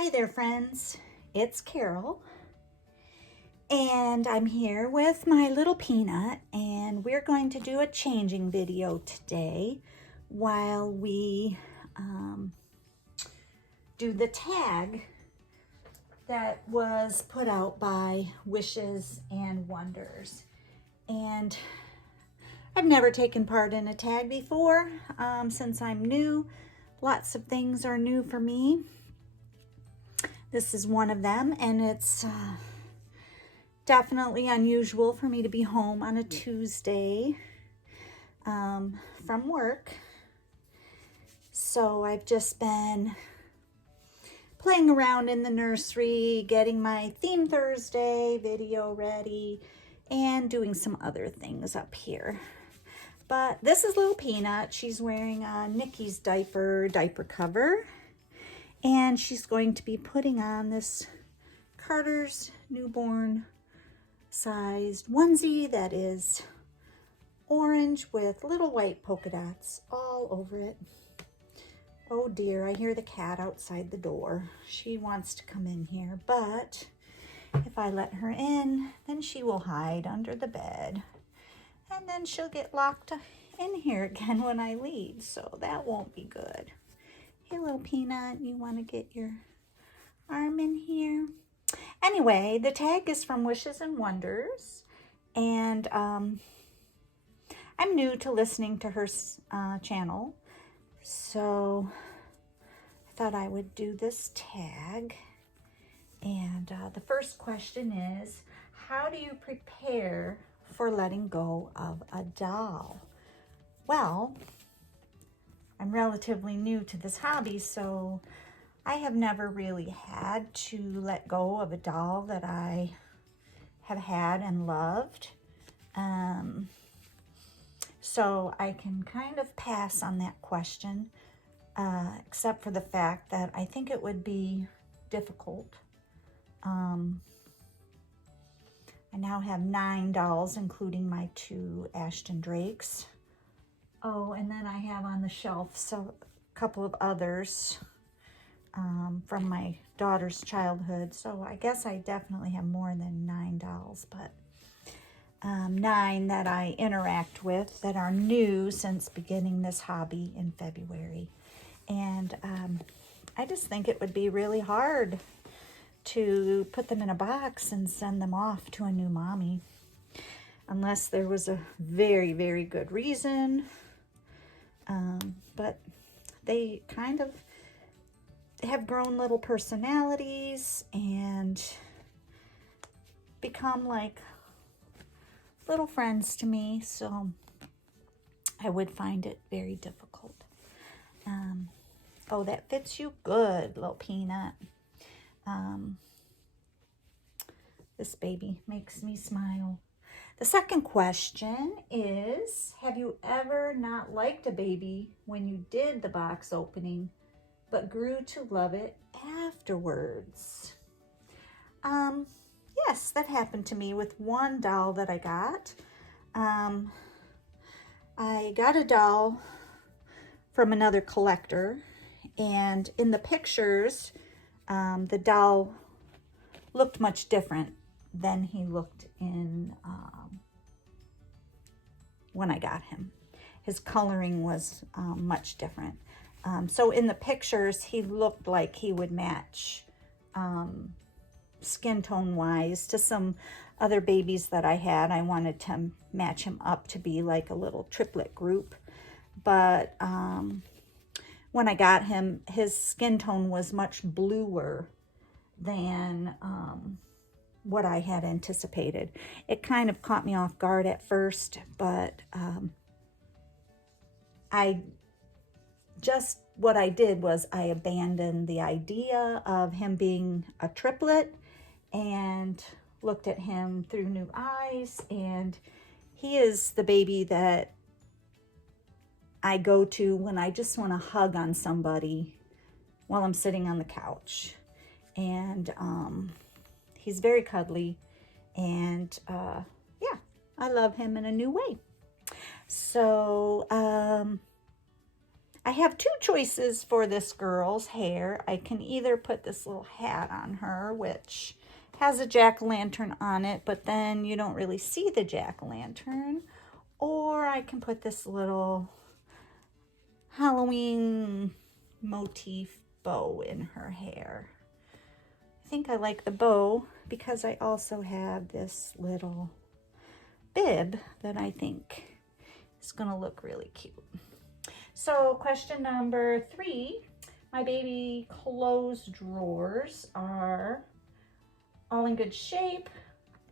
Hi there, friends. It's Carol, and I'm here with my little Peanut, and we're going to do a changing video today while we do the tag that was put out by Wishes and Wonders. And I've never taken part in a tag before since I'm new. Lots of things are new for me. This is one of them, and it's definitely unusual for me to be home on a Tuesday from work. So I've just been playing around in the nursery, getting my Theme Thursday video ready, and doing some other things up here. But this is little Peanut. She's wearing Nikki's diaper cover. And she's going to be putting on this Carter's newborn sized onesie that is orange with little white polka dots all over it. Oh dear, I hear the cat outside the door. She wants to come in here, but if I let her in, then she will hide under the bed. And then she'll get locked in here again when I leave, so that won't be good. Hey, little Peanut, you want to get your arm in here? Anyway, the tag is from Wishes and Wonders, and I'm new to listening to her channel, so I thought I would do this tag. And the first question is, how do you prepare for letting go of a doll? Well, I'm relatively new to this hobby, so I have never really had to let go of a doll that I have had and loved. So I can kind of pass on that question, except for the fact that I think it would be difficult. I now have 9 dolls, including my 2 Ashton Drakes. Oh, and then I have on the shelf a couple of others from my daughter's childhood. So I guess I definitely have more than 9 dolls, but 9 that I interact with that are new since beginning this hobby in February. And I just think it would be really hard to put them in a box and send them off to a new mommy, unless there was a very, very good reason. But they kind of have grown little personalities and become like little friends to me, so I would find it very difficult. Oh, that fits you good, little Peanut. This baby makes me smile. The second question is, have you ever not liked a baby when you did the box opening, but grew to love it afterwards? Yes, that happened to me with one doll that I got. I got a doll from another collector, and in the pictures, the doll looked much different than he looked in when I got him. His coloring was much different. So in the pictures, he looked like he would match skin tone wise to some other babies that I had. I wanted to match him up to be like a little triplet group. But when I got him, his skin tone was much bluer than what I had anticipated. It kind of caught me off guard at first, but what I did was I abandoned the idea of him being a triplet and looked at him through new eyes, and he is the baby that I go to when I just want to hug on somebody while I'm sitting on the couch. And he's very cuddly, and yeah, I love him in a new way. So I have two choices for this girl's hair. I can either put this little hat on her, which has a jack-o'-lantern on it, but then you don't really see the jack-o'-lantern. Or I can put this little Halloween motif bow in her hair. I think I like the bow because I also have this little bib that I think is going to look really cute. So question number 3, my baby clothes drawers are all in good shape,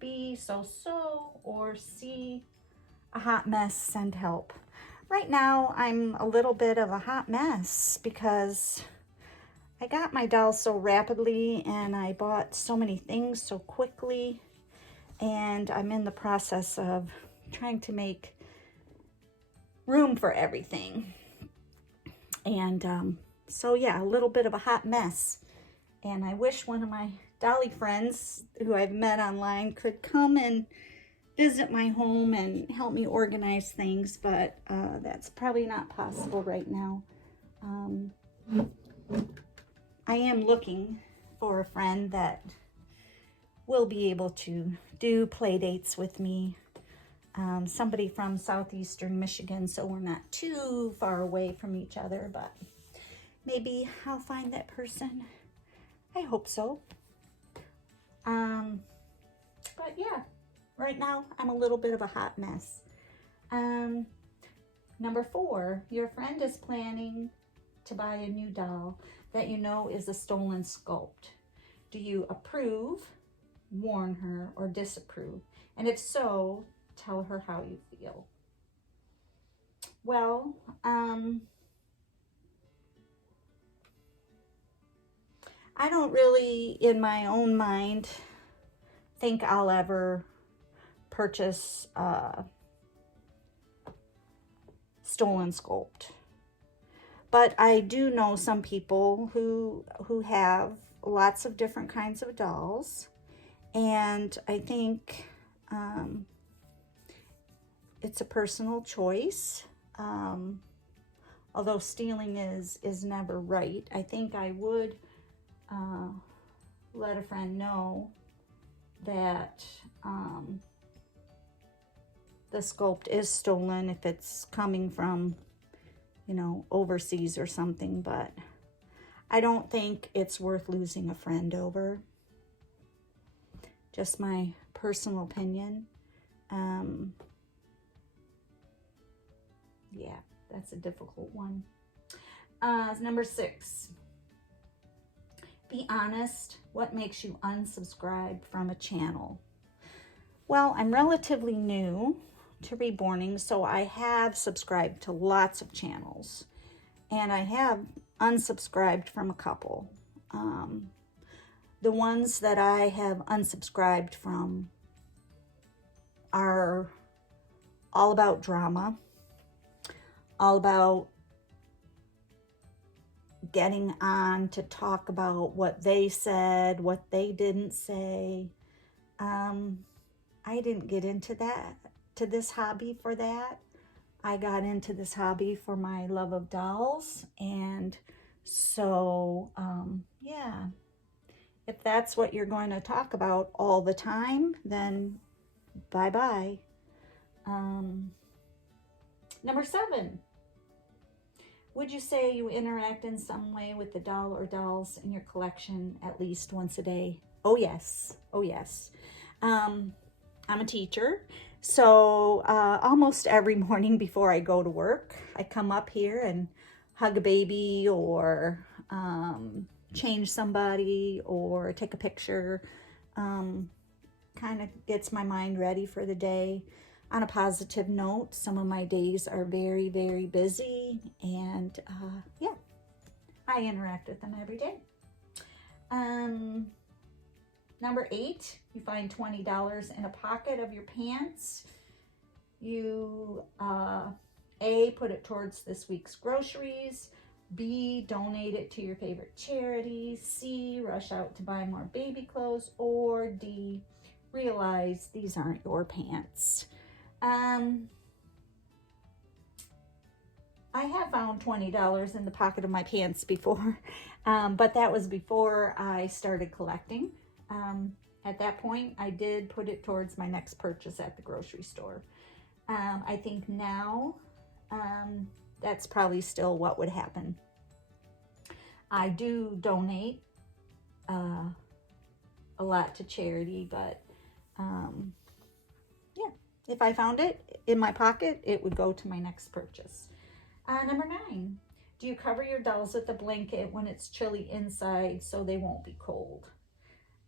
B, so-so, or C, a hot mess, send help. Right now, I'm a little bit of a hot mess because I got my dolls so rapidly and I bought so many things so quickly, and I'm in the process of trying to make room for everything. And so yeah, a little bit of a hot mess. And I wish one of my dolly friends who I've met online could come and visit my home and help me organize things, but that's probably not possible right now. I am looking for a friend that will be able to do play dates with me. Somebody from southeastern Michigan, so we're not too far away from each other, but maybe I'll find that person. I hope so. But yeah, right now I'm a little bit of a hot mess. Number 4, your friend is planning to buy a new doll that you know is a stolen sculpt. Do you approve, warn her, or disapprove? And if so, tell her how you feel. Well, I don't really, in my own mind, think I'll ever purchase a stolen sculpt. But I do know some people who have lots of different kinds of dolls, and I think it's a personal choice. Although stealing is never right, I think I would let a friend know that the sculpt is stolen if it's coming from, you know, overseas or something, but I don't think it's worth losing a friend over. Just my personal opinion. Yeah, that's a difficult one. Number 6. Be honest. What makes you unsubscribe from a channel? Well, I'm relatively new to Reborning, so I have subscribed to lots of channels, and I have unsubscribed from a couple. The ones that I have unsubscribed from are all about drama, all about getting on to talk about what they said, what they didn't say. I didn't get into this hobby for that. I got into this hobby for my love of dolls, and so yeah, if that's what you're going to talk about all the time, then bye-bye. Number 7. Would you say you interact in some way with the doll or dolls in your collection at least once a day? Oh yes, oh yes. I'm a teacher, so almost every morning before I go to work, I come up here and hug a baby, or change somebody, or take a picture. Kind of gets my mind ready for the day. On a positive note, some of my days are very, very busy, and yeah, I interact with them every day. Number 8, you find $20 in a pocket of your pants. You A, put it towards this week's groceries. B, donate it to your favorite charity. C, rush out to buy more baby clothes. Or D, realize these aren't your pants. I have found $20 in the pocket of my pants before, but that was before I started collecting. At that point, I did put it towards my next purchase at the grocery store. I think now that's probably still what would happen. I do donate a lot to charity, but yeah, if I found it in my pocket, it would go to my next purchase. Number 9, do you cover your dolls with a blanket when it's chilly inside so they won't be cold?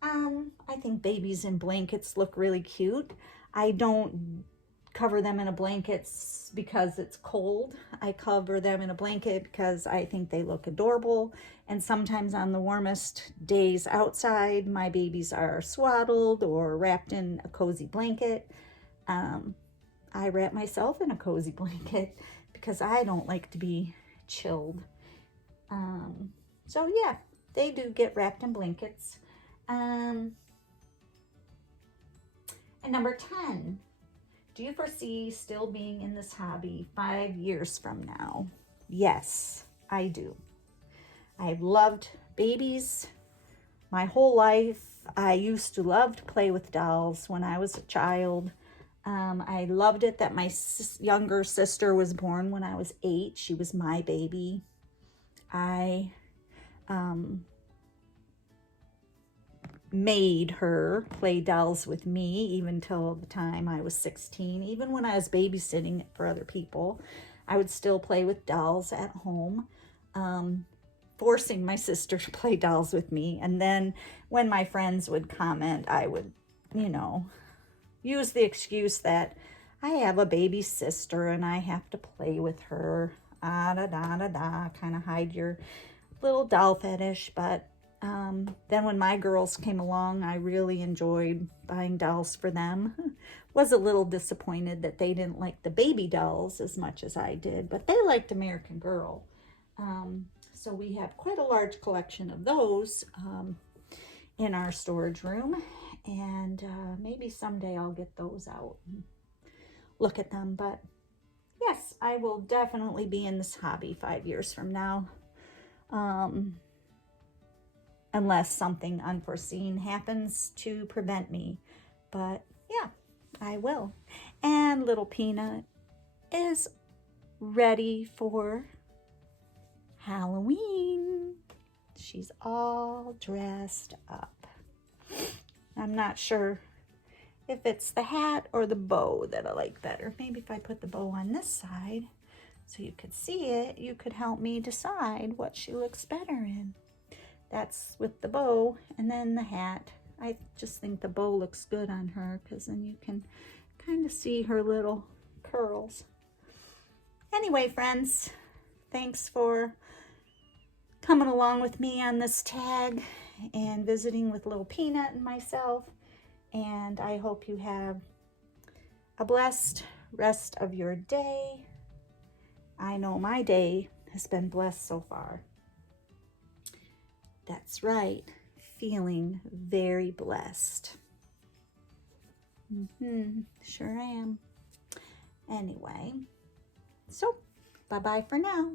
I think babies in blankets look really cute. I don't cover them in a blanket because it's cold. I cover them in a blanket because I think they look adorable. And sometimes on the warmest days outside, my babies are swaddled or wrapped in a cozy blanket. I wrap myself in a cozy blanket because I don't like to be chilled. So yeah, they do get wrapped in blankets. And number 10, do you foresee still being in this hobby 5 years from now? Yes, I do. I've loved babies my whole life. I used to love to play with dolls when I was a child. I loved it that my younger sister was born when I was 8. She was my baby. I made her play dolls with me even till the time I was 16. Even when I was babysitting for other people, I would still play with dolls at home, forcing my sister to play dolls with me. And then when my friends would comment, I would, use the excuse that I have a baby sister and I have to play with her. Kind of hide your little doll fetish. But then when my girls came along, I really enjoyed buying dolls for them. Was a little disappointed that they didn't like the baby dolls as much as I did, but they liked American Girl. So we have quite a large collection of those in our storage room, and maybe someday I'll get those out and look at them. But yes, I will definitely be in this hobby 5 years from now. Unless something unforeseen happens to prevent me. But yeah, I will. And little Peanut is ready for Halloween. She's all dressed up. I'm not sure if it's the hat or the bow that I like better. Maybe if I put the bow on this side so you could see it, you could help me decide what she looks better in. That's with the bow, and then the hat. I just think the bow looks good on her because then you can kind of see her little curls. Anyway, friends, thanks for coming along with me on this tag and visiting with little Peanut and myself. And I hope you have a blessed rest of your day. I know my day has been blessed so far. That's right, feeling very blessed. Sure am. Anyway, so bye-bye for now.